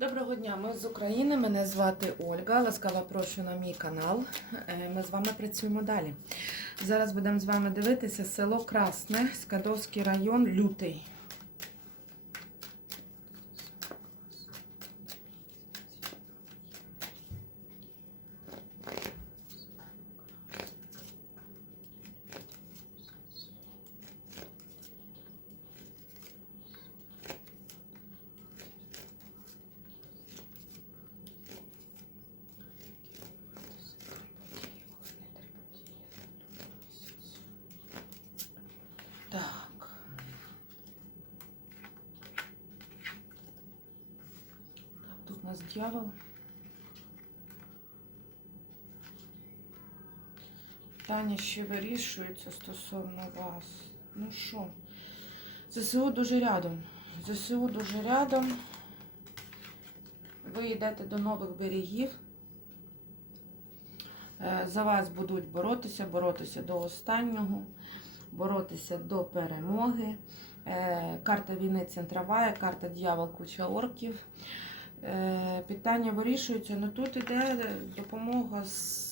Доброго дня, ми з України. Мене звати Ольга. Ласкаво прошу на мій канал. Е, Ми з вами працюємо далі. Зараз будемо з вами дивитися село Красне, Скадовський район, Лютий. Так. Так, тут у нас дьявол. Питання ще вирішується стосовно вас. Ну що, ЗСУ дуже рядом. ЗСУ дуже рядом. Ви йдете до нових берегів. Е, За вас будуть боротися, боротися до останнього боротися до перемоги. Е, Карта війни центрова, карта дьявол, куча орків. Е, Питання вирішується, ну тут іде допомога,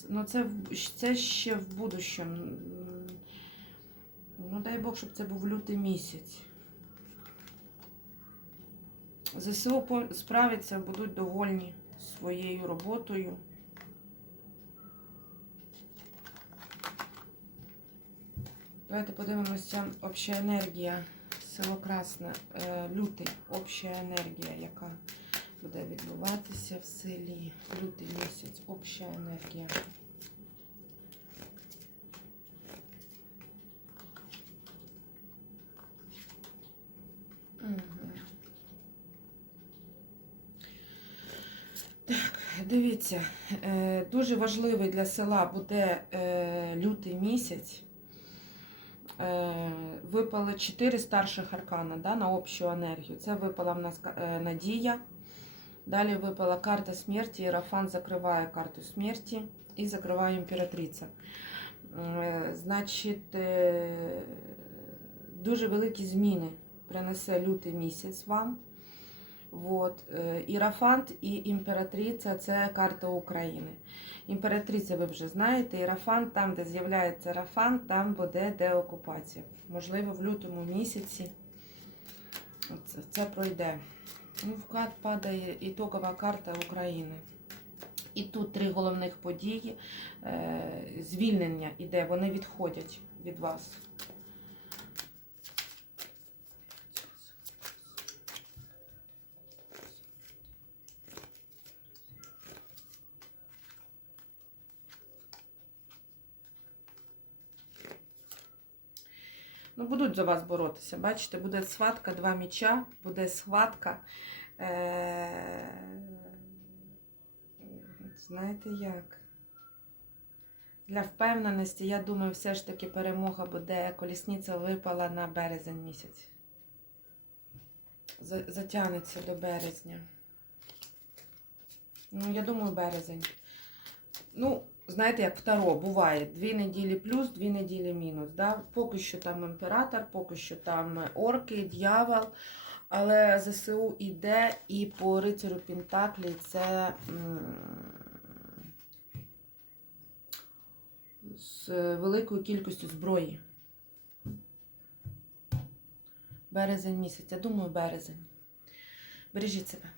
ну це, це ще в будущем. Ну дай Бог, щоб це був лютий місяць. ЗСУ справиться, будуть довольні своєю роботою. Давайте подивимося обща енергія. Село Красне, е, лютий, обща енергія, яка буде відбуватися в селі. Лютий місяць, обща енергія. Дивіться, е, дуже важливий для села буде е, лютий місяць. Е, Випали 4 старших аркана да, на общу енергію. Це випала в нас Надія. Далі випала карта смерті. Іерофант закриває карту смерті і закриває імператриця. Е, Значить, е, дуже великі зміни принесе лютий місяць вам. Вот. Ірафант і імператриця це карта України. Імператриця ви вже знаєте, Ірафант, там, де з'являється Рафант, там буде деокупація. Можливо, в лютому місяці це пройде. Ну, в кат падає ітогова карта України. І тут три головних події. Е, звільнення іде, вони відходять від вас. Ну, будуть за вас боротися. Бачите, буде схватка, два міча, буде схватка. Е... Знаєте як? Для впевненості, я думаю, все ж таки перемога буде. Колісниця випала на березень місяць. Затягнеться до березня. Ну, я думаю, березень. Ну, знаєте, як в Таро буває дві неділі плюс, дві неділі мінус. Да? Поки що там імператор, поки що там орки, дьявол. Але ЗСУ йде і по рицарю Пентаклі це з великою кількістю зброї. Березень місяць. Я думаю, березень. Бережіть себе.